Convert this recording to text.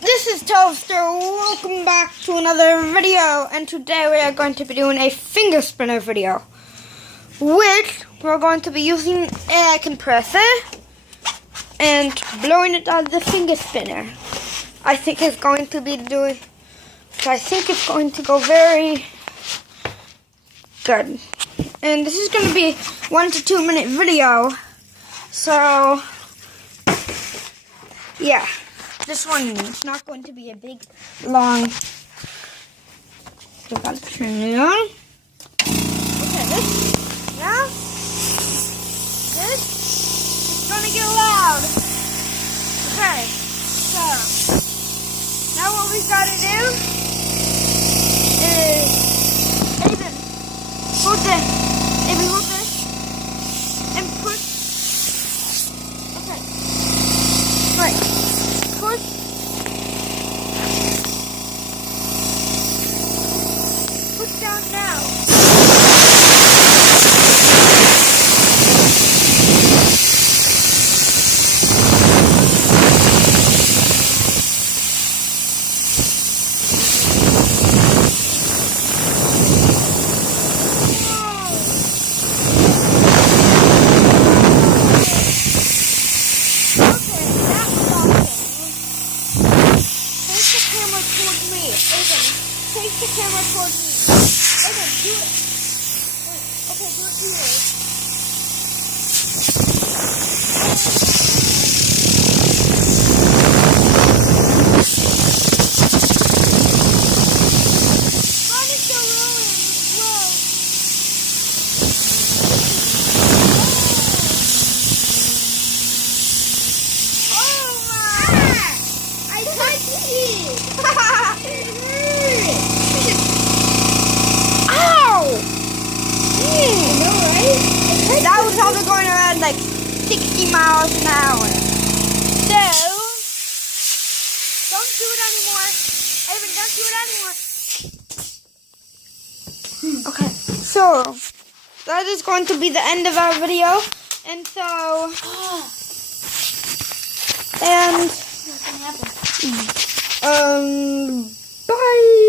This is Toaster. Welcome back to another video, and today we are going to be doing a finger spinner video, which we're going to be using a compressor and blowing it out of the finger spinner. I think it's going to go very good. And this is going to be 1 to 2 minute video. So yeah, this one is not going to be a big, long. So gotta turn it on. Okay, this is gonna get loud. Okay, so now what we gotta do is hold this, and push. Okay, right, push. Push down now. Face the camera towards me. Aiden, do it. Wait, okay, do it here. Mine is still rolling. Whoa. Oh my! I touched it. That was probably going around like 60 miles an hour. So, don't do it anymore. Evan, don't do it anymore. Okay, so that is going to be the end of our video. And so, Nothing happened. bye.